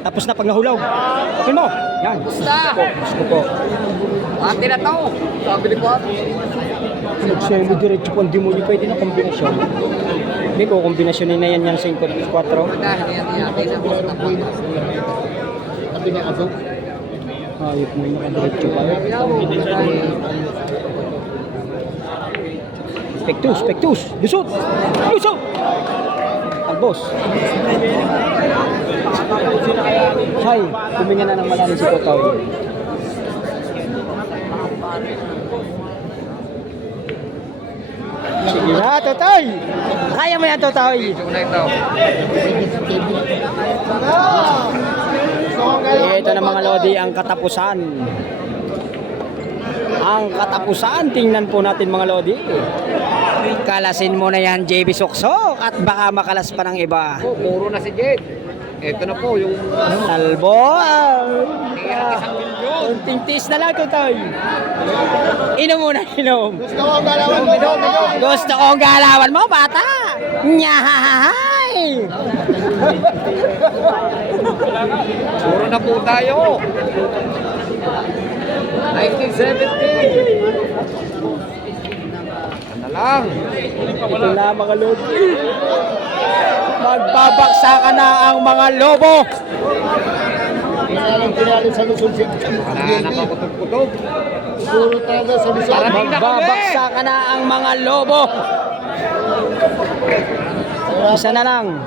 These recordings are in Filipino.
Tapos na pag nahulaw. Okay mo. Yan. Gusta. Gusto po. Ate na to. Sabi ni Juan. Nagselo diretso po. Hindi mo hindi pwede na kombinasyon. Hindi ko kombinasyonin na yan sa 5-4. Dahil yan. Ate na po. Sabi niya kaso. Ayok mo yung nakadiretso pa. Spektus. Lusot. Albos. Hay, kuminga na ng malalim si Kotoy. Sige na, Totoy. Kaya mo yan, Totoy. Ito na mga Lodi, ang katapusan. Tingnan po natin mga Lodi. Kalasin mo na yan, JB Suksok, at baka makalas pa ng iba. Puro na si Jed. Ito na po yung Talbo. isang milyon. Unting tis na lang, Totoy. Inom muna, inom. Gusto ko ang galawan mo. Gusto ko ang galawan mo, bata. Nyahahay. Puro na po tayo. 1970. Ano lang. Ito na mga Lodi. Magbabaksakan na ang mga lobo. Pinalim sa Luzon City. Wala na kakutog-kutog. Puro talaga sa Luzon. Parating na kami. Magbabaksakan na ang mga lobo. Isa na lang.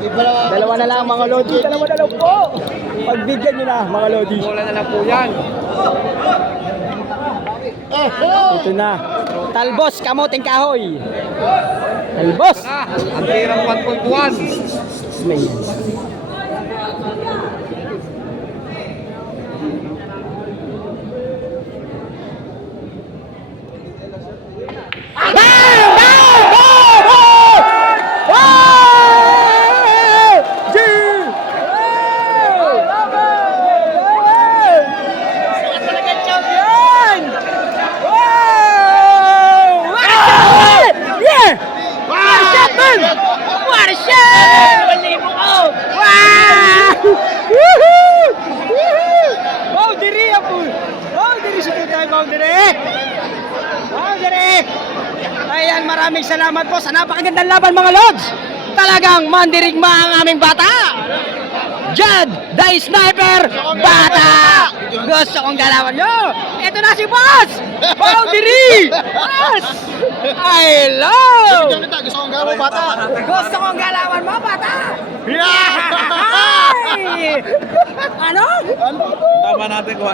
Dalawa na lang mga Lodi. Dalawa na lang po. Pagbigyan nyo na mga Lodi. Wala na lang po yan. Ito na. Talbos, kamuting kahoy. Talbos. Ito na. Ang tirang 1.1. May. Ayan, maraming salamat po sa napakagandang laban mga Lods. Talagang mandirigma ang aming bata. Jed, the sniper, bata. Gusto kong galawan nyo. Ito na si Boss. Boundary. Boss. I love. Gusto ko ang galawan bata. Gusto kong galawan mo, bata. Yeah! Ano? Ano? Tama natin, Juan.